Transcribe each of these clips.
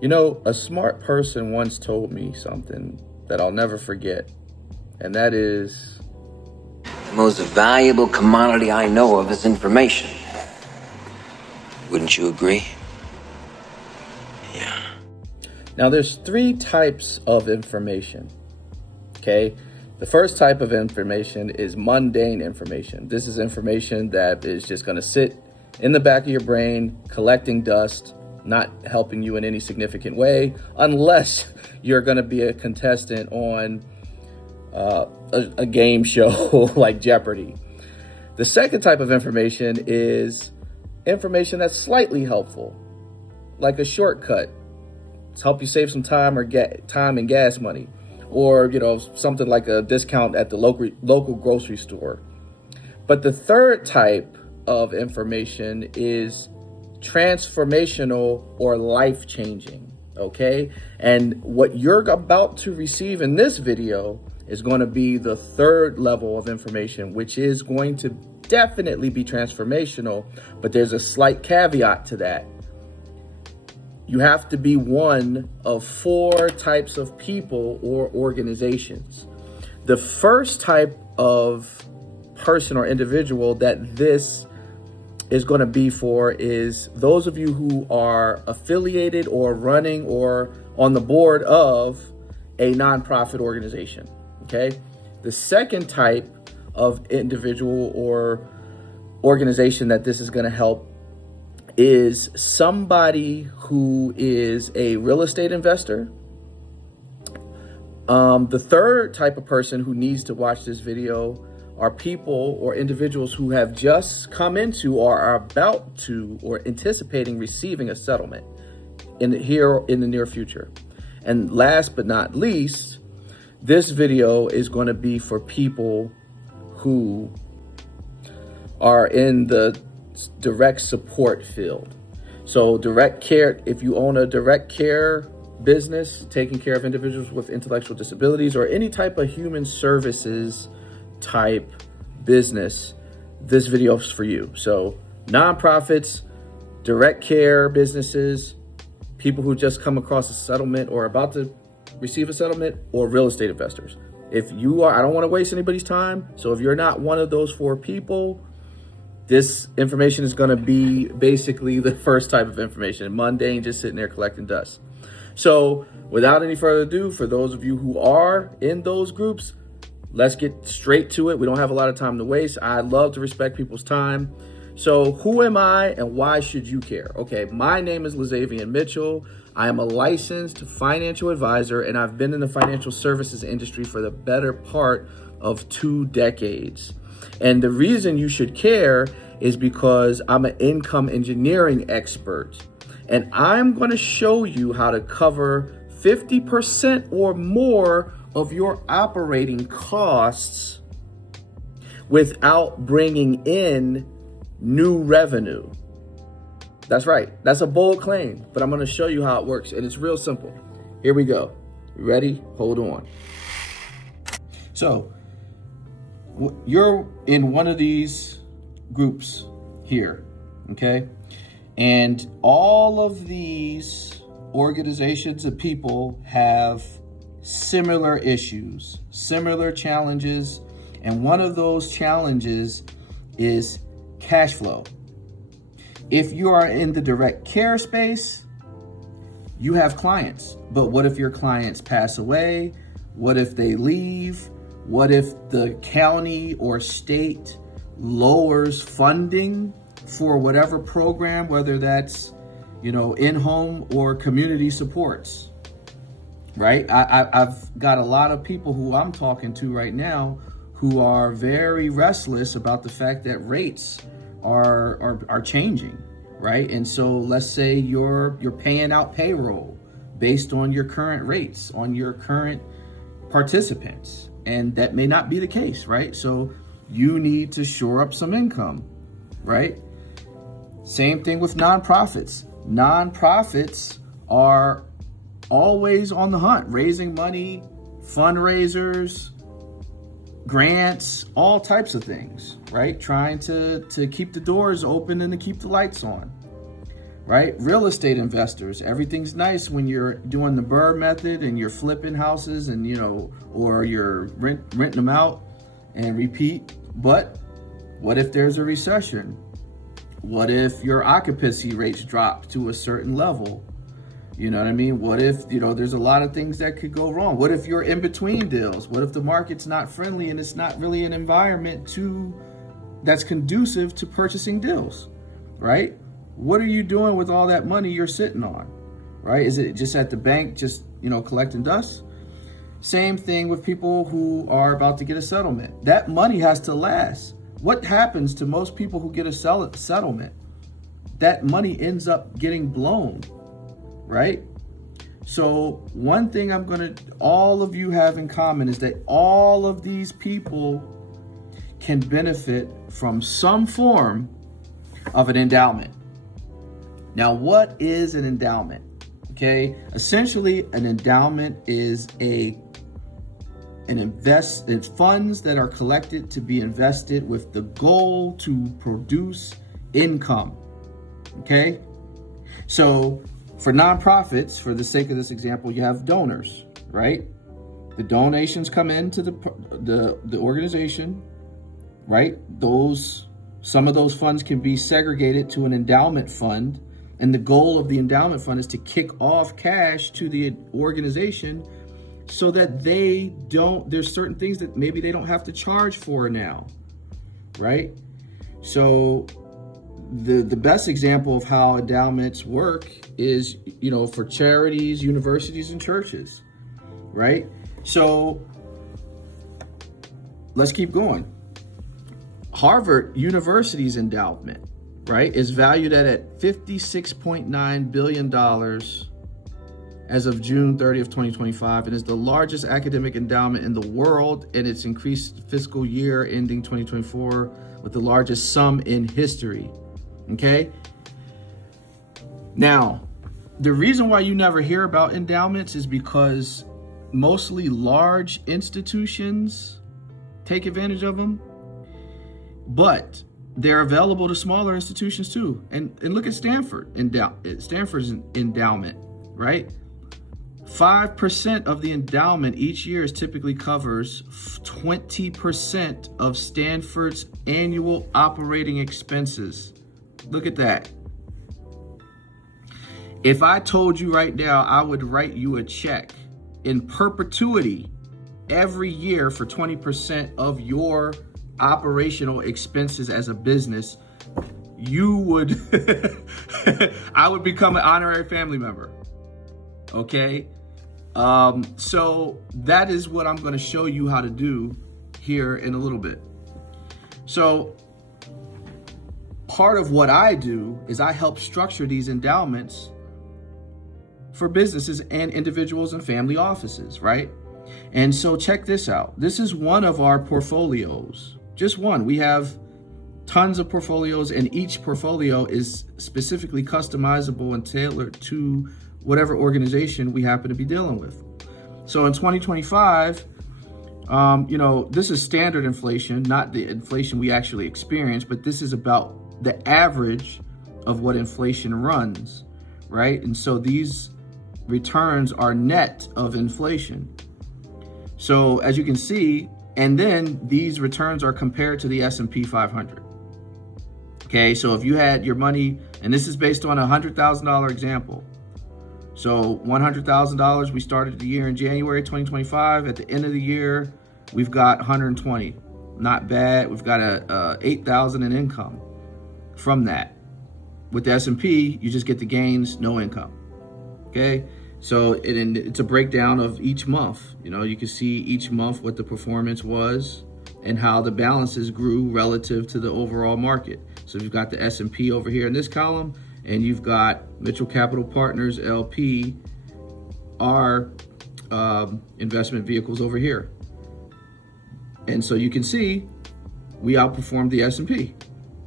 You know, a smart person once told me something that I'll never forget, and that is, The most valuable commodity I know of is information. Wouldn't you agree? Yeah. now there's three types of information, okay? The first type of information is mundane information. This is information that is just gonna sit in the back of your brain, collecting dust, not helping you in any significant way, unless you're gonna be a contestant on a game show like Jeopardy. The second type of information is information that's slightly helpful, like a shortcut. It's help you save some time or get time and gas money, or something like a discount at the local grocery store. But the third type of information is transformational or life-changing, okay? And what you're about to receive in this video is going to be the third level of information, which is going to definitely be transformational, but there's a slight caveat to that. You have to be one of four types of people or organizations. The first type of person or individual that this is going to be for is those of you who are affiliated or running or on the board of a nonprofit organization, okay? The second type of individual or organization that this is going to help is somebody who is a real estate investor. The third type of person who needs to watch this video are people or individuals who have just come into or are about to or anticipating receiving a settlement in the near future. And last but not least, this video is going to be for people who are in the direct support field. So direct care, if you own a direct care business, taking care of individuals with intellectual disabilities or any type of human services type business, this video is for you. So nonprofits, direct care businesses, people who just come across a settlement or about to receive a settlement, or real estate investors. If you are, I don't want to waste anybody's time. So if you're not one of those four people, this information is going to be basically the first type of information, mundane, just sitting there collecting dust. So without any further ado, for those of you who are in those groups, let's get straight to it. We don't have a lot of time to waste. I love to respect people's time. So who am I and why should you care? Okay, my name is Lazavian Mitchell. I am a licensed financial advisor, and I've been in the financial services industry for the better part of 2 decades. And the reason you should care is because I'm an income engineering expert, and I'm going to show you how to cover 50% or more of your operating costs without bringing in new revenue. That's right. That's a bold claim, but I'm going to show you how it works, and it's real simple. Here we go. Ready? Hold on. So you're in one of these groups here, okay? And all of these organizations and people have similar issues, similar challenges, and one of those challenges is cash flow. If you are in the direct care space, you have clients, but what if your clients pass away? What if they leave? What if the county or state lowers funding for whatever program, whether that's, in-home or community supports, right? I've got a lot of people who I'm talking to right now who are very restless about the fact that rates are changing, right? And so let's say you're paying out payroll based on your current rates, on your current participants, and that may not be the case, right? So you need to shore up some income, right? Same thing with nonprofits. Nonprofits are always on the hunt, raising money, fundraisers, grants, all types of things, right? Trying to keep the doors open and to keep the lights on. right? Real estate investors, everything's nice when you're doing the Burr method and you're flipping houses and, or you're renting them out and repeat. But what if there's a recession? What if your occupancy rates drop to a certain level? You know what I mean? What if, there's a lot of things that could go wrong? What if you're in between deals? What if the market's not friendly and it's not really an environment that's conducive to purchasing deals, right? What are you doing with all that money you're sitting on, right? Is it just at the bank, just, collecting dust? Same thing with people who are about to get a settlement. That money has to last. What happens to most people who get a settlement? That money ends up getting blown, right? So one thing all of you have in common is that all of these people can benefit from some form of an endowment. Now, what is an endowment? Okay, essentially an endowment is it's funds that are collected to be invested with the goal to produce income. Okay, so for nonprofits, for the sake of this example, you have donors, right? The donations come into the organization, right? Some of those funds can be segregated to an endowment fund, and the goal of the endowment fund is to kick off cash to the organization so that there's certain things that maybe they don't have to charge for now, right? So the best example of how endowments work is, for charities, universities, and churches, right? So let's keep going. Harvard University's endowment, right, is valued at $56.9 billion as of June 30th, 2025, and is the largest academic endowment in the world in its increased fiscal year ending 2024 with the largest sum in history. Okay? Now, the reason why you never hear about endowments is because mostly large institutions take advantage of them, but they're available to smaller institutions too. And look at Stanford's endowment, right? 5% of the endowment each year typically covers 20% of Stanford's annual operating expenses. Look at that. If I told you right now, I would write you a check in perpetuity every year for 20% of your operational expenses as a business, you would, I would become an honorary family member. Okay. So that is what I'm going to show you how to do here in a little bit. So part of what I do is I help structure these endowments for businesses and individuals and family offices, right? And so check this out. This is one of our portfolios, just one. We have tons of portfolios, and each portfolio is specifically customizable and tailored to whatever organization we happen to be dealing with. So in 2025, this is standard inflation, not the inflation we actually experience, but this is about the average of what inflation runs, right? And so these returns are net of inflation. So as you can see, and then these returns are compared to the S&P 500. Okay, so if you had your money, and this is based on a $100,000 example. So $100,000, we started the year in January 2025. At the end of the year, we've got 120. Not bad. We've got a 8,000 in income from that. With the S&P, you just get the gains, no income. Okay, so it's a breakdown of each month. You can see each month what the performance was and how the balances grew relative to the overall market. So you've got the S&P over here in this column, and you've got Mitchell Capital Partners, LP, our investment vehicles over here. And so you can see we outperformed the S&P.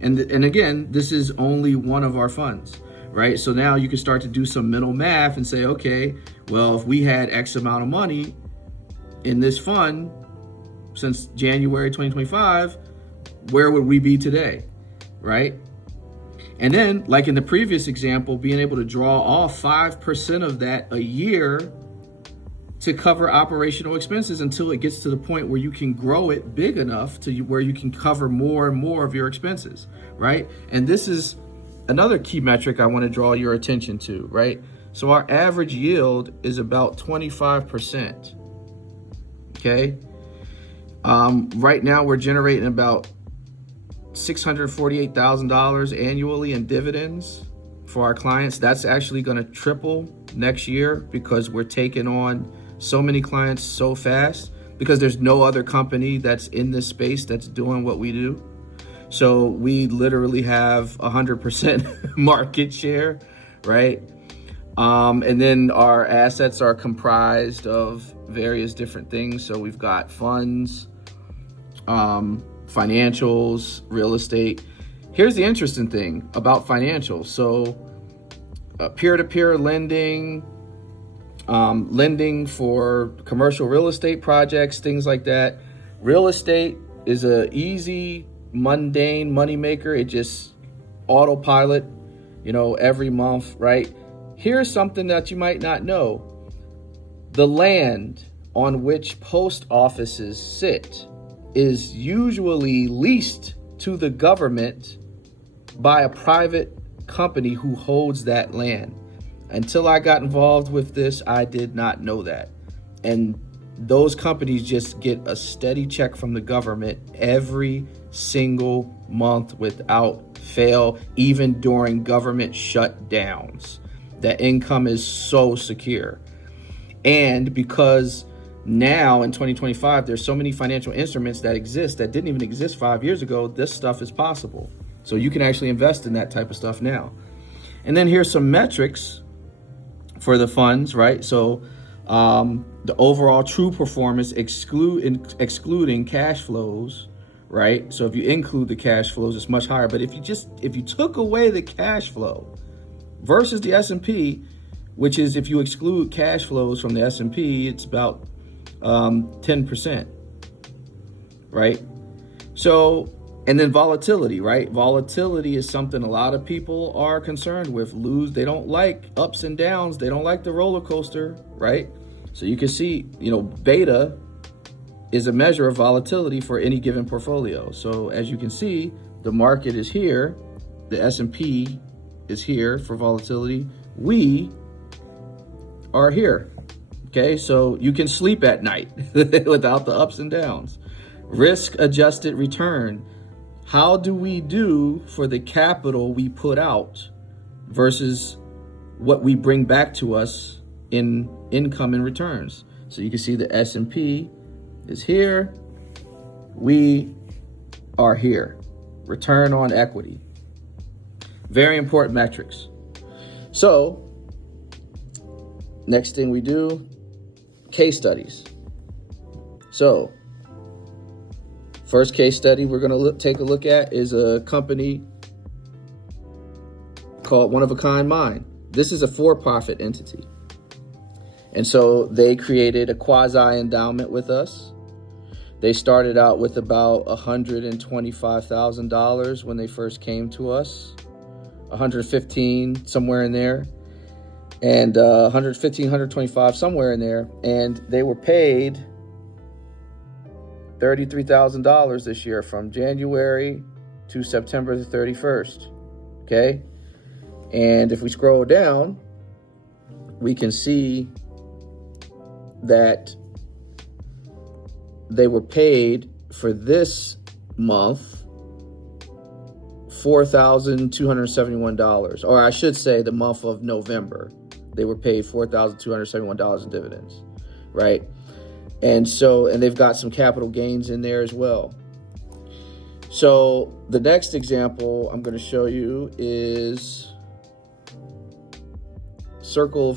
And again, this is only one of our funds, right? So now you can start to do some mental math and say, okay, well, if we had X amount of money in this fund since January 2025, where would we be today, right? And then, like in the previous example, being able to draw off 5% of that a year to cover operational expenses until it gets to the point where you can grow it big enough to where you can cover more and more of your expenses, right? And this is another key metric I want to draw your attention to, right? So our average yield is about 25%, okay? Right now we're generating about $648,000 annually in dividends for our clients. That's actually going to triple next year because we're taking on so many clients so fast, because there's no other company that's in this space that's doing what we do. So we literally have 100% market share, right? And then our assets are comprised of various different things. So we've got funds, financials, real estate. Here's the interesting thing about financials. So peer-to-peer lending, lending for commercial real estate projects, things like that. Real estate is a easy, mundane moneymaker. It just autopilot, every month, right? Here's something that you might not know. The land on which post offices sit is usually leased to the government by a private company who holds that land. Until I got involved with this, I did not know that. And those companies just get a steady check from the government every single month without fail, even during government shutdowns. That income is so secure. And because now in 2025, there's so many financial instruments that exist that didn't even exist 5 years ago, this stuff is possible. So you can actually invest in that type of stuff now. And then here's some metrics for the funds, right? So the overall true performance excluding cash flows, right? So if you include the cash flows, it's much higher. But if you took away the cash flow versus the S&P, which is if you exclude cash flows from the S&P, it's about 10%, right? So, and then volatility, right? Volatility is something a lot of people are concerned with. They don't like ups and downs. They don't like the roller coaster, right? So you can see, beta is a measure of volatility for any given portfolio. So as you can see, the market is here. The S&P is here for volatility. We are here. Okay, so you can sleep at night without the ups and downs. Risk adjusted return. How do we do for the capital we put out versus what we bring back to us in income and returns? So you can see the S&P is here. We are here. Return on equity. Very important metrics. So next thing we do, case studies. So first case study we're going to take a look at is a company called One of a Kind Mind. This is a for-profit entity. And so they created a quasi-endowment with us. They started out with about $125,000 when they first came to us, 115, somewhere in there, and 115, 125, somewhere in there. And they were paid $33,000 this year from January to September the 31st. Okay. And if we scroll down, we can see that they were paid for this month $4,271, or I should say the month of November. They were paid $4,271 in dividends, right? And they've got some capital gains in there as well. So the next example I'm going to show you is Circle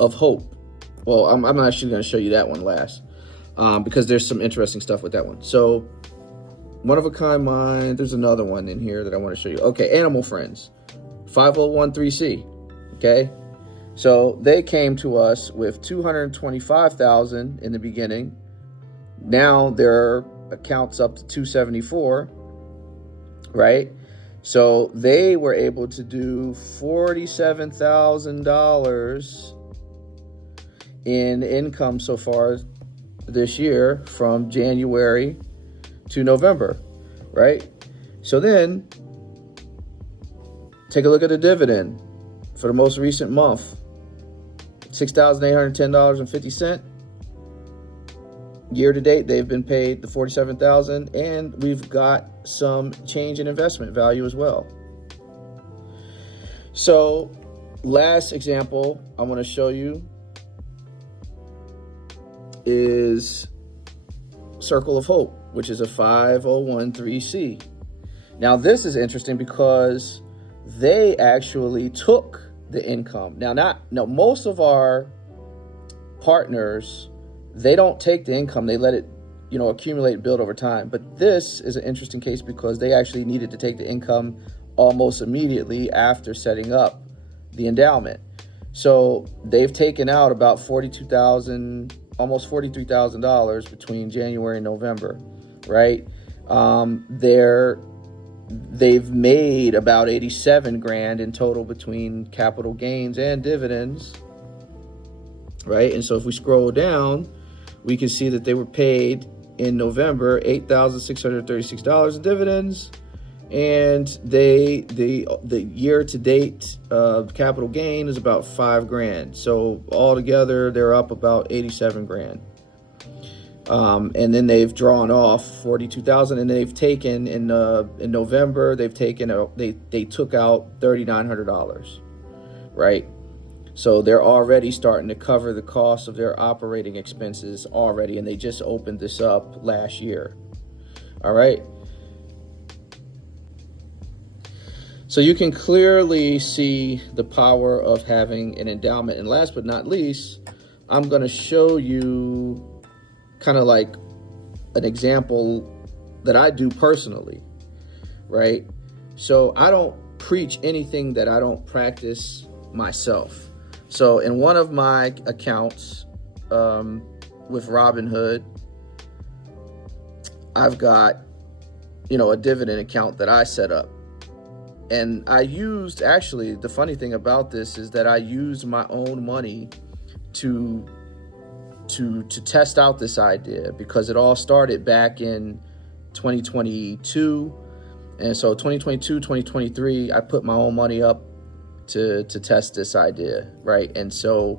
of Hope. Well, I'm actually going to show you that one last because there's some interesting stuff with that one. So One of a Kind Mind, there's another one in here that I want to show you. Okay, Animal Friends, 5013C. Okay, so they came to us with $225,000 in the beginning. Now their account's up to $274, right? So they were able to do $47,000 in income so far this year from January to November, right? So then take a look at the dividend for the most recent month, $6,810.50. Year to date, they've been paid the $47,000, and we've got some change in investment value as well. So, last example I want to show you is Circle of Hope, which is a 501(c)(3). Now, this is interesting because they actually took the income. Now, most of our partners, they don't take the income. They let it, accumulate and build over time. But this is an interesting case because they actually needed to take the income almost immediately after setting up the endowment. So they've taken out about $42,000, almost $43,000 between January and November, right? They've made about 87 grand in total between capital gains and dividends, right? And so if we scroll down, we can see that they were paid in November $8,636 in dividends, and the year to date capital gain is about 5 grand. So altogether they're up about 87 grand. And then they've drawn off 42,000, and they've taken in November they took out $3,900, right? So they're already starting to cover the cost of their operating expenses already, and they just opened this up last year. All right. So you can clearly see the power of having an endowment. And last but not least, I'm going to show you kind of like an example that I do personally, right? So I don't preach anything that I don't practice myself. So in one of my accounts with Robinhood, I've got, a dividend account that I set up. And I used, actually, the funny thing about this is that I used my own money to test out this idea, because it all started back in 2022. And so 2022, 2023, I put my own money up to test this idea, right? And so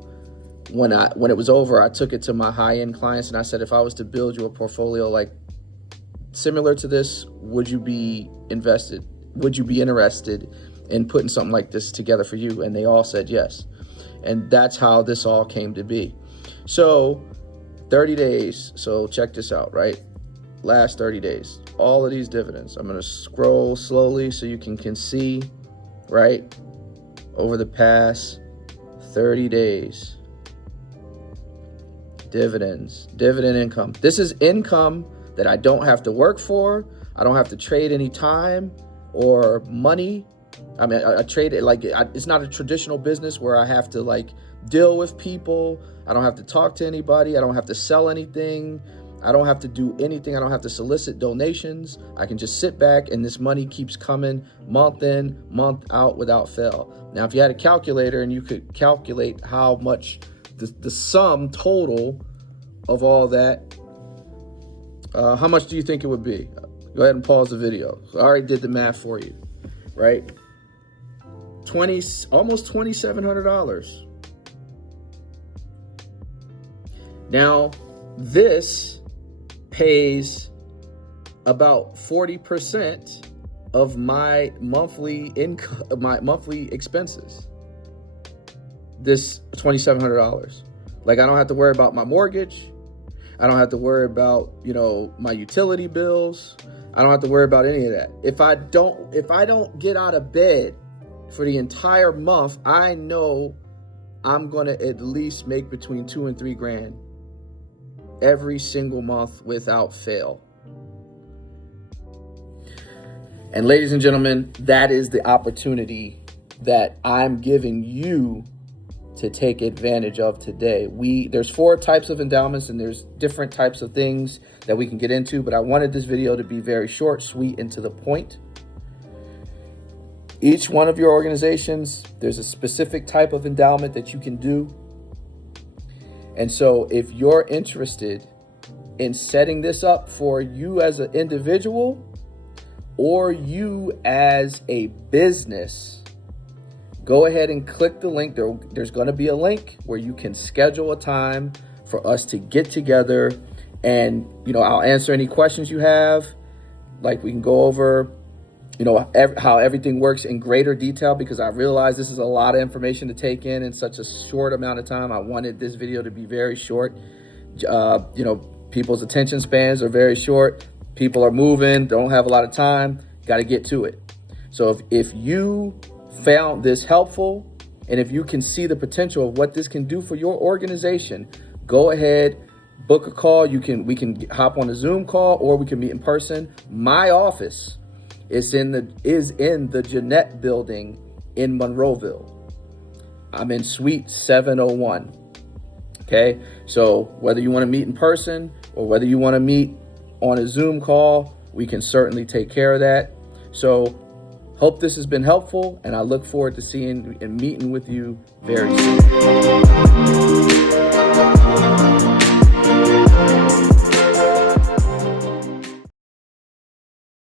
when it was over, I took it to my high-end clients and I said, if I was to build you a portfolio like similar to this, would you be interested in putting something like this together for you? And they all said yes. And that's how this all came to be. So 30 days. So check this out, right? Last 30 days, all of these dividends. I'm going to scroll slowly so you can see, right? Over the past 30 days, dividends, dividend income. This is income that I don't have to work for. I don't have to trade any time or money. I mean, I trade it it's not a traditional business where I have to deal with people. I don't have to talk to anybody. I don't have to sell anything. I don't have to do anything. I don't have to solicit donations. I can just sit back and this money keeps coming month in, month out without fail. Now, if you had a calculator and you could calculate how much the sum total of all that, how much do you think it would be? Go ahead and pause the video. I already did the math for you, right? Almost $2,700. Now, this pays about 40% of my monthly income, my monthly expenses. This $2,700. I don't have to worry about my mortgage. I don't have to worry about, my utility bills. I don't have to worry about any of that. If I don't get out of bed for the entire month, I know I'm going to at least make between $2,000 and $3,000 every single month without fail. And ladies and gentlemen, that is the opportunity that I'm giving you to take advantage of today. There's 4 types of endowments, and there's different types of things that we can get into, but I wanted this video to be very short, sweet, and to the point. Each one of your organizations, there's a specific type of endowment that you can do. And so if you're interested in setting this up for you as an individual or you as a business, go ahead and click the link. There's going to be a link where you can schedule a time for us to get together, and I'll answer any questions you have. Like, we can go over how everything works in greater detail, because I realize this is a lot of information to take in such a short amount of time. I wanted this video to be very short. People's attention spans are very short. People are moving, don't have a lot of time, got to get to it. So if you found this helpful, and if you can see the potential of what this can do for your organization, go ahead, book a call. We can hop on a Zoom call, or we can meet in person. My office is in the Jeanette building in Monroeville. I'm in suite 701. Okay, so whether you want to meet in person or whether you want to meet on a Zoom call, we can certainly take care of that. So hope this has been helpful, and I look forward to seeing and meeting with you very soon.